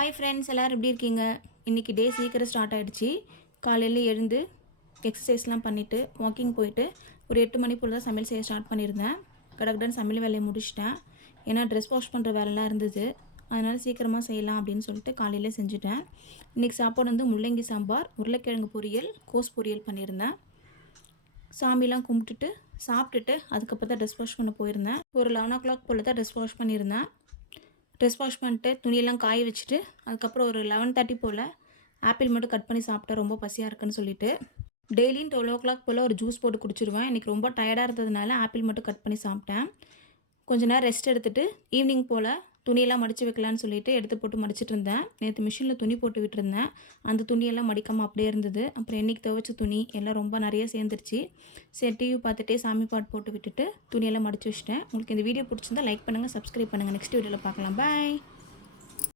Hi friends, எல்லோரும் எப்படி இருக்கீங்க? இன்றைக்கி டே சீக்கிரம் ஸ்டார்ட் ஆகிடுச்சு. காலையில் எழுந்து எக்ஸசைஸ்லாம் பண்ணிவிட்டு வாக்கிங் போயிட்டு ஒரு 8 மணி போல் தான் சமையல் செய்ய ஸ்டார்ட் பண்ணியிருந்தேன். கடகடன் சமையல் வேலையை முடிச்சிட்டேன். ஏன்னா ட்ரெஸ் வாஷ் பண்ணுற வேலைலாம் இருந்தது. அதனால் சீக்கிரமாக செய்யலாம் அப்படின்னு சொல்லிட்டு காலையில் செஞ்சுட்டேன். இன்றைக்கி சாப்பாடு வந்து முள்ளங்கி சாம்பார், உருளைக்கிழங்கு பொரியல், கோஸ் பொரியல் பண்ணியிருந்தேன். சாமிலாம் கும்பிட்டுட்டு சாப்பிட்டுட்டு அதுக்கப்புறம் தான் ட்ரெஸ் வாஷ் பண்ண போயிருந்தேன். ஒரு 11 o'clock போல் தான் ட்ரெஸ் வாஷ் பண்ணியிருந்தேன். ட்ரெஸ் வாஷ் பண்ணிட்டு துணியெல்லாம் காய வச்சுட்டு அதுக்கப்புறம் ஒரு 11:30 போல் ஆப்பிள் மட்டும் கட் பண்ணி சாப்பிட்டேன். ரொம்ப பசியாக இருக்குன்னு சொல்லிட்டு டெய்லியும் 12 o'clock போல் ஒரு ஜூஸ் போட்டு குடிச்சிருவேன். இன்றைக்கி ரொம்ப டயர்டாக இருந்ததுனால ஆப்பிள் மட்டும் கட் பண்ணி சாப்பிட்டேன். கொஞ்ச நேரம் ரெஸ்ட் எடுத்துகிட்டு ஈவினிங் போல் துணியெல்லாம் மடித்து வைக்கலான்னு சொல்லிட்டு எடுத்து போட்டு மடிச்சிட்டு இருந்தேன். நேற்று மிஷினில் துணி போட்டு விட்டுருந்தேன். அந்த துணியெல்லாம் மடிக்காமல் அப்படியே இருந்தது. அப்புறம் இன்றைக்கி துவைச்ச துணி எல்லாம் ரொம்ப நிறைய சேர்ந்துருச்சு. சரி, டிவி பார்த்துட்டே சாமி பாட்டு போட்டு விட்டுட்டு துணியெல்லாம் மடித்து வச்சிட்டேன். உங்களுக்கு இந்த வீடியோ பிடிச்சிருந்தா லைக் பண்ணுங்கள், சப்ஸ்கிரைப் பண்ணுங்கள். நெக்ஸ்ட் வீடியோவில் பார்க்கலாம். பாய்.